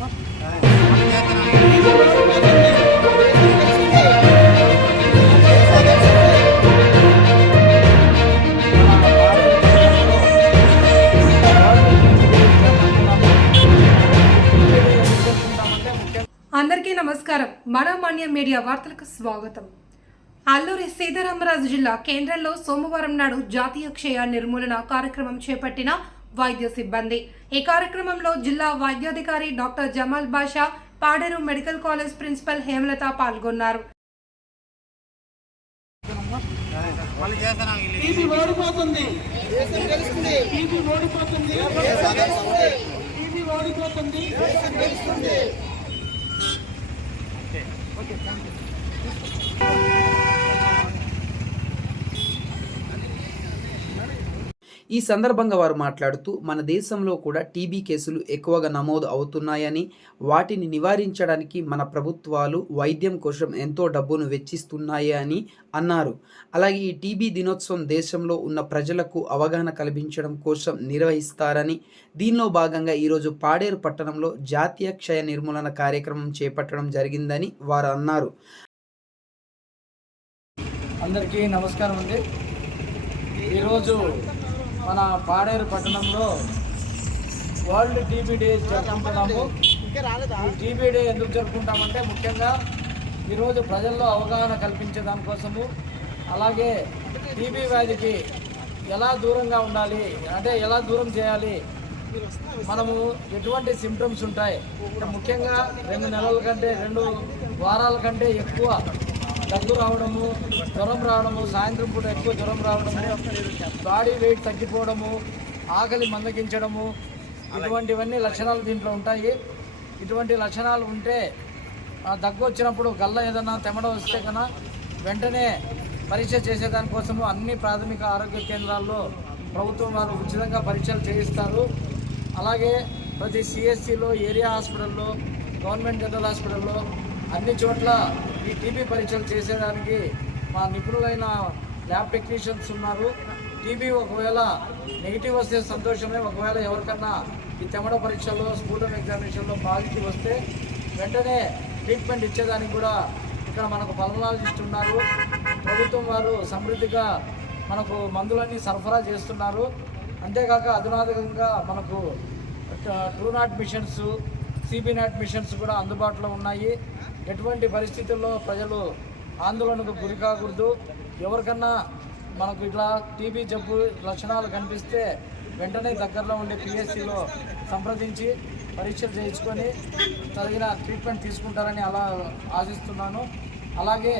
అందరికీ నమస్కారం. మనోమాన్య మీడియా వార్తలకు స్వాగతం. అల్లూరి సీతారామరాజు జిల్లా కేంద్రంలో సోమవారం నాడు జాతీయ క్షయ నిర్మూలన కార్యక్రమం చేపట్టిన వైద్య సిబ్బంది. ఈ కార్యక్రమంలో జిల్లా వైద్యాధికారి doctor Jamal Basha Paderu medical college principal Hemalatha పాల్గొన్నారు. ఓడిపోతుంది టీపీ ఓడిపోతుంది టీపీ ఓడిపోతుంది ఈ సందర్భంగా వారు మాట్లాడుతూ మన దేశంలో కూడా టీబీ కేసులు ఎక్కువగా నమోదు అవుతున్నాయని వాటిని నివారించడానికి మన ప్రభుత్వాలు వైద్యం కోసం ఎంతో డబ్బును వెచ్చిస్తున్నాయి అని అన్నారు. అలాగే ఈ టీబీ దినోత్సవం దేశంలో ఉన్న ప్రజలకు అవగాహన కల్పించడం కోసం నిర్వహిస్తారని దీనిలో భాగంగా ఈరోజు పాడేరు పట్టణంలో జాతీయ క్షయ నిర్మూలన కార్యక్రమం చేపట్టడం జరిగిందని వారు అన్నారు. అందరికీ నమస్కారం అండి. ఈరోజు మన పాడేరు పట్టణంలో వరల్డ్ టీబీ డే జరుపుకుంటున్నాము ఈ టీబీ డే ఎందుకు జరుపుకుంటామంటే ముఖ్యంగా ఈరోజు ప్రజల్లో అవగాహన కల్పించే దానికోసము అలాగే టీబీ వ్యాధికి ఎలా దూరంగా ఉండాలి అంటే ఎలా దూరం చేయాలి మనము ఎటువంటి సిమ్టమ్స్ ఉంటాయి. ముఖ్యంగా రెండు నెలల కంటే రెండు వారాల కంటే ఎక్కువ దగ్గు రావడము జ్వరం రావడము సాయంత్రం పూట ఎక్కువ జ్వరం రావడము బాడీ వెయిట్ తగ్గిపోవడము ఆకలి మందగించడము ఇటువంటివన్నీ లక్షణాలు దీంట్లో ఉంటాయి. ఇటువంటి లక్షణాలు ఉంటే దగ్గు వచ్చినప్పుడు గల్ల ఏదైనా తెమడ వస్తే కన్నా వెంటనే పరీక్ష చేసేదానికోసము అన్ని ప్రాథమిక ఆరోగ్య కేంద్రాల్లో ప్రభుత్వం వారు ఉచితంగా పరీక్షలు చేయిస్తారు. అలాగే ప్రతి సిఎస్సిలో ఏరియా హాస్పిటల్లో గవర్నమెంట్ జనరల్ హాస్పిటల్లో అన్ని చోట్ల ఈ టీబీ పరీక్షలు చేసేదానికి మా నిపుణులైన ల్యాబ్ టెక్నీషియన్స్ ఉన్నారు. టీబీ ఒకవేళ నెగిటివ్ వస్తే సంతోషమే ఒకవేళ ఎవరికన్నా ఈ తెమడ పరీక్షల్లో స్ఫూటం ఎగ్జామినేషన్లో పాజిటివ్ వస్తే వెంటనే ట్రీట్మెంట్ ఇచ్చేదానికి కూడా ఇక్కడ మనకు పల్మనాలజిస్ట్ ఉన్నారు ప్రభుత్వం వారు సమృద్ధిగా మనకు మందులన్నీ సరఫరా చేస్తున్నారు. అంతేకాక అధునాతకంగా మనకు two NAAT machines CB NAAT machines కూడా అందుబాటులో ఉన్నాయి. ఎటువంటి పరిస్థితుల్లో ప్రజలు ఆందోళనకు గురి కాకూడదు. ఎవరికన్నా మనకు ఇట్లా టీబీ జబ్బు లక్షణాలు కనిపిస్తే వెంటనే దగ్గరలో ఉండే పిఎస్సిలో సంప్రదించి పరీక్షలు చేయించుకొని తగిన ట్రీట్మెంట్ తీసుకుంటారని అలా ఆశిస్తున్నాను. అలాగే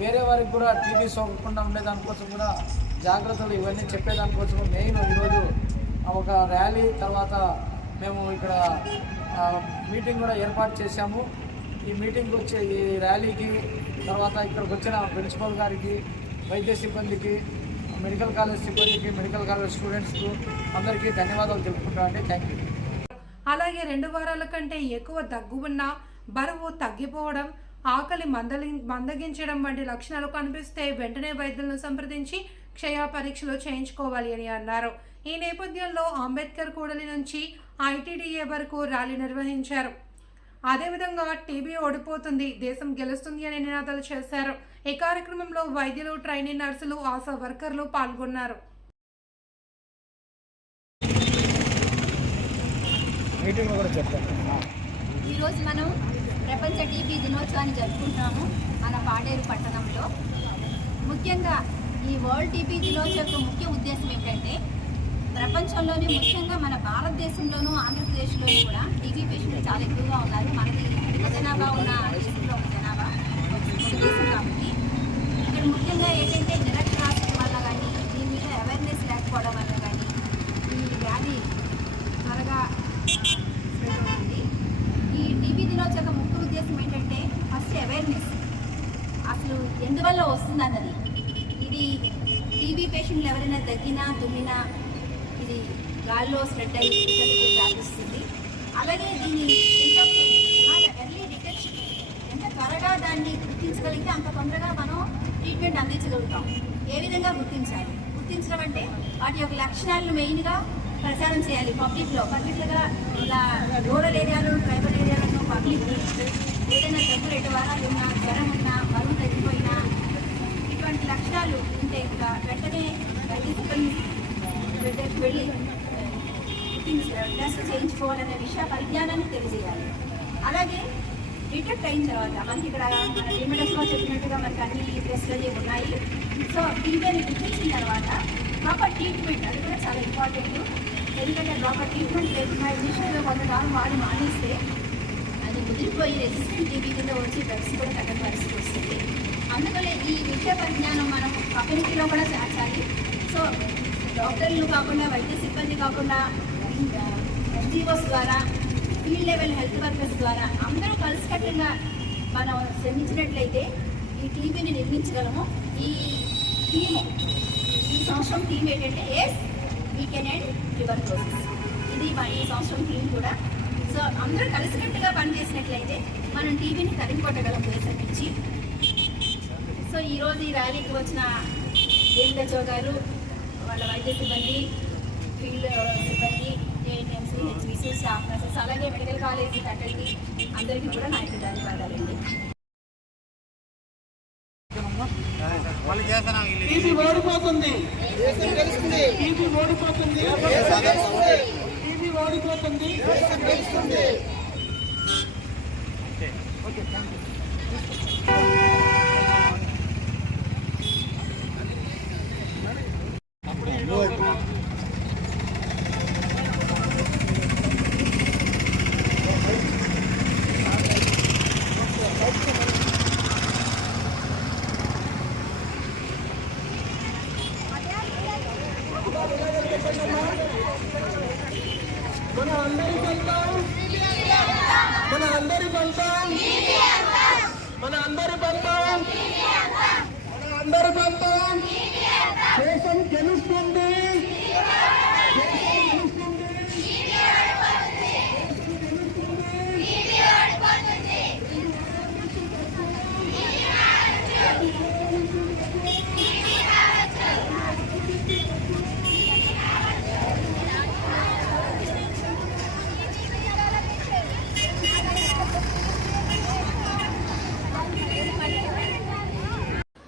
వేరే వారికి కూడా టీబీ సోకకుండా ఉండేదానికోసం కూడా జాగ్రత్తలు ఇవన్నీ చెప్పేదానికోసం మెయిన్ ఈరోజు ఒక ర్యాలీ తర్వాత మేము ఇక్కడ మీటింగ్ కూడా ఏర్పాటు చేశాము. ఈ మీటింగ్కి వచ్చే ఈ ర్యాలీకి తర్వాత ఇక్కడికి వచ్చిన ప్రిన్సిపల్ గారికి వైద్య సిబ్బందికి మెడికల్ కాలేజ్ సిబ్బందికి మెడికల్ కాలేజ్ స్టూడెంట్స్కు అందరికీ ధన్యవాదాలు తెలుపుకుంటామండి థ్యాంక్ యూ. అలాగే రెండు వారాల కంటే ఎక్కువ దగ్గు ఉన్న బరువు తగ్గిపోవడం ఆకలి మందలి మందగించడం వంటి లక్షణాలు కనిపిస్తే వెంటనే వైద్యులను సంప్రదించి క్షయ పరీక్షలు చేయించుకోవాలి అని అన్నారు. ఈ నేపథ్యంలో అంబేద్కర్ కూడలి నుంచి ఐటీడీఏ వరకు ర్యాలీ నిర్వహించారు. అదేవిధంగా టీబీ ఓడిపోతుంది. దేశం గెలుస్తుంది అనే నినాదాలు చేశారు. ఈ కార్యక్రమంలో వైద్యులు ట్రైనీ నర్సులు ఆశా వర్కర్లు పాల్గొన్నారు. ఈరోజు మనం ప్రపంచ టీబీ దినోత్సవాన్ని జరుపుకుంటున్నాము మన పాడేరు పట్టణంలో. ముఖ్యంగా ఈ వరల్డ్ టీబీ దినోత్సవం ముఖ్య ఉద్దేశం ఏంటంటే ప్రపంచంలోనే ముఖ్యంగా మన భారతదేశంలోనూ ఆంధ్రప్రదేశ్లోనూ కూడా టీవీ పేషెంట్లు చాలా ఎక్కువగా ఉన్నారు. మనది అధిక జనాభా ఉన్న దేశంలో ఒక జనాభా దేశం కాబట్టి. ఇక్కడ ముఖ్యంగా ఏంటంటే నిరక్షరాస్యం వల్ల కానీ దీని మీద అవేర్నెస్ లేకపోవడం వల్ల కానీ ఈ వ్యాధి త్వరగా స్ప్రెడ్ అవుతుంది. ఈ టీబీ దినోత్సవ ముఖ్య ఉద్దేశం ఏంటంటే ఫస్ట్ అవేర్నెస్ అసలు ఎందువల్ల వస్తుంది అన్నది ఇది టీబీ పేషెంట్లు ఎవరైనా తగ్గినా తుమ్మినా ఇది గాల్లో స్ప్రెడ్ అయ్యి వ్యాపిస్తుంది. అలాగే దీని ఎర్లీ డిటెక్షన్ ఎంత త్వరగా దాన్ని గుర్తించగలిగితే అంత తొందరగా మనం ట్రీట్మెంట్ అందించగలుగుతాం. ఏ విధంగా గుర్తించాలి? గుర్తించడం అంటే వాటి యొక్క లక్షణాలను మెయిన్గా ప్రచారం చేయాలి. పబ్లిక్లో పర్టికులర్గా ఇలా రూరల్ ఏరియాలో ట్రైబల్ ఏరియాలో పబ్లిక్ ఏదైనా జబ్బు రెండు వారాలు ఉన్నా జ్వరం ఉన్నా బరువు తగ్గిపోయినా ఇటువంటి లక్షణాలు ఉంటే కూడా వెంటనే వైద్య వెళ్ళి టెస్ట్ చేయించుకోవాలనే విషయ పరిజ్ఞానాన్ని తెలియజేయాలి. అలాగే డిటెక్ట్ అయిన తర్వాత మనకి ఇక్కడ మన లిమిటెస్లో చెప్పినట్టుగా మనకి అన్ని టెస్ట్లు అనేవి ఉన్నాయి. సో దీనిని గుర్తించిన తర్వాత ప్రాపర్ ట్రీట్మెంట్ అది కూడా చాలా ఇంపార్టెంట్ ఎందుకంటే ప్రాపర్ ట్రీట్మెంట్ లేకుండా ఇంజక్షన్లో కొంతకాలం వాడి మానేస్తే అది ముదిరిపోయి రెసిస్టెంట్ టీవీ కింద వచ్చి డ్రగ్స్ కూడా తగ్గ పరిస్థితి వస్తుంది. అందువల్ల ఈ విషయ పరిజ్ఞానం మనం కమ్యూనిటీలో కూడా చేర్చాలి. సో డాక్టర్లు కాకుండా వైద్య సిబ్బంది కాకుండా ఎన్జిఓస్ ద్వారా ఫీల్డ్ లెవెల్ హెల్త్ వర్కర్స్ ద్వారా అందరూ కలిసికట్టుగా మనం శ్రమించినట్లయితే ఈ టీవీని నిర్మించగలము. ఈ థీమ్ ఈ సంవత్సరం టీం ఏంటంటే ఎస్ వీ కెన్ ఎండ్ ఇది మా ఈ సంవత్సరం థీమ్ కూడా. సో అందరూ కలిసికట్టుగా పనిచేసినట్లయితే మనం టీవీని తరిమికొట్టగలం దేశం నుంచి. సో ఈరోజు ఈ ర్యాలీకి వచ్చిన ఏఎంహెచ్ఓ గారు వాళ్ళ వైద్య సిబ్బంది ఫీల్డ్ సిబ్బంది ఏఎన్ఎంసీ హెచ్బీసీ స్టాఫ్ నర్సెస్ అలాగే మెడికల్ కాలేజీ ఫ్యాకల్టీ అందరికీ కూడా నా యొక్క ధన్యవాదాలండి టీబీ ఓడిపోతుంది. ఓడిపోతుంది. ఓడిపోతుంది. మన అందరి బంధం మన అందరి బంధం మన అందరి బంధం మన అందరి బంధం దేశం గెలుస్తుంది